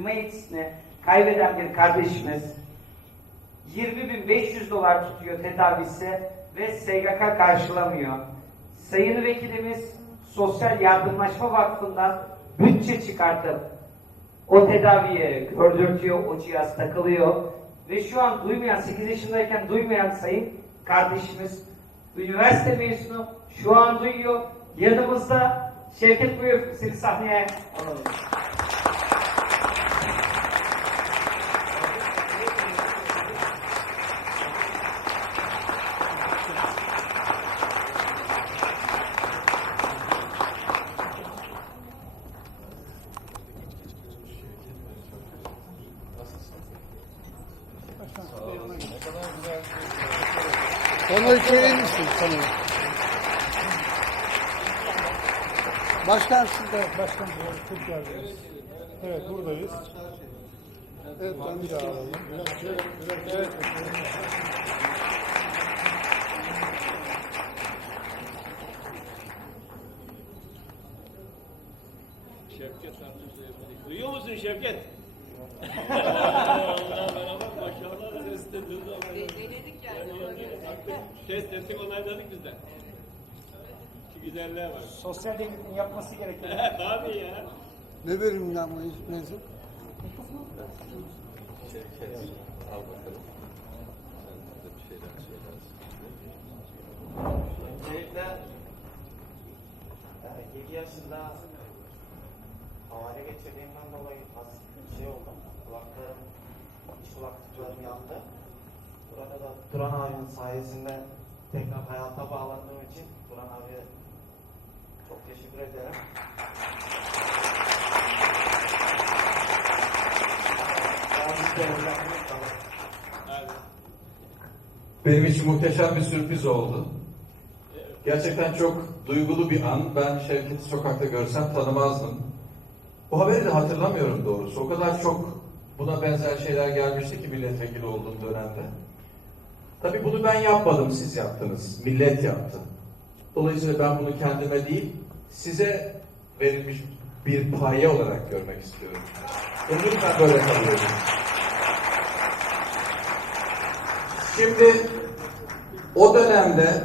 duyma yetisini kaybeden bir kardeşimiz 20.500 dolar tutuyor tedavisi ve SGK karşılamıyor. Sayın Vekilimiz Sosyal Yardımlaşma Vakfı'ndan bütçe çıkartıp o tedaviye gördürtüyor, o cihaz takılıyor. Ve şu an duymayan, 8 yaşındayken duymayan sayın kardeşimiz üniversite mezunu şu an duyuyor. Yanımızda Şevket buyur seni sahneye alalım. Onu içeri misin sanırım? Başkan sizde. Başkan çok geldiniz. Evet buradayız. Evet, ben Bir daha alalım. Evet. Şevket. Duyuyor musun Şevket? ettik onayladık biz de. Şu güzelliğe bak. Sosyal devletin yapması gereken Tabii ya. Ne bölümünden bu mezun? Öncelikle e, 7 yaşında havale geçirdiğimden dolayı az şey oldum. Kulaklarım, iç kulaklıklarım yandı. Burada da Duran abinin sayesinde tekrar hayata bağlandığım için Duran abiye çok teşekkür ederim. Benim için muhteşem bir sürpriz oldu. Gerçekten çok duygulu bir an. Ben Şevket'i sokakta görsem tanımazdım. Bu haberi de hatırlamıyorum doğrusu. O kadar çok buna benzer şeyler gelmişti ki milletvekili olduğum dönemde. Tabii bunu ben yapmadım, siz yaptınız. Millet yaptı. Dolayısıyla ben bunu kendime değil, size verilmiş bir paye olarak görmek istiyorum. Ömür ben böyle kalıyorum. Şimdi o dönemde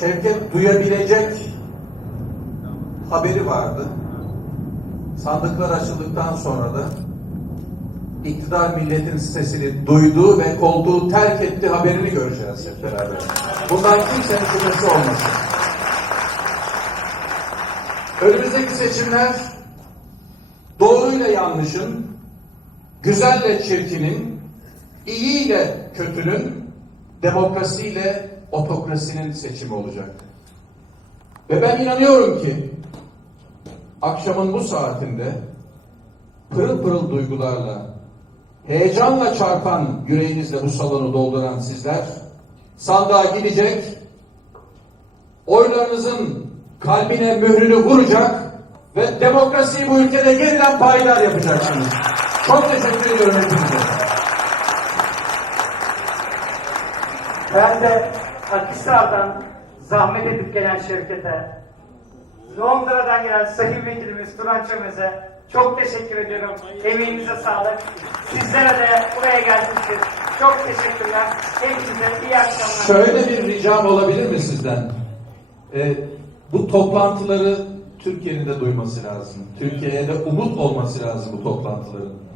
Şevket duyabilecek haberi vardı. Sandıklar açıldıktan sonra da iktidar milletin sesini duydu ve koltuğu terk etti haberini göreceğiz hep beraber. Bundan kimsenin şüphesi olmasın. Önümüzdeki seçimler doğruyla yanlışın, güzelle çirkinin, iyiyle kötünün, demokrasiyle otokrasinin seçimi olacak. Ve ben inanıyorum ki akşamın bu saatinde pırıl pırıl duygularla, heyecanla çarpan yüreğinizle bu salonu dolduran sizler sandığa gidecek, oylarınızın kalbine mührünü vuracak ve demokrasiyi bu ülkede yeniden payidar yapacaksınız. Çok teşekkür ediyorum hepinize. Ben de Akhisar'dan zahmet edip gelen şirkete, Londra'dan gelen Sayın Vekilimiz Turan Çömez'e çok teşekkür ediyorum. Emeğinize sağlık. Sizlere de buraya geldiğiniz çok teşekkürler. Hepinize iyi akşamlar. Şöyle bir ricam olabilir mi sizden? Ee, bu toplantıları Türkiye'nin de duyması lazım. Türkiye'ye de umut olması lazım bu toplantıların.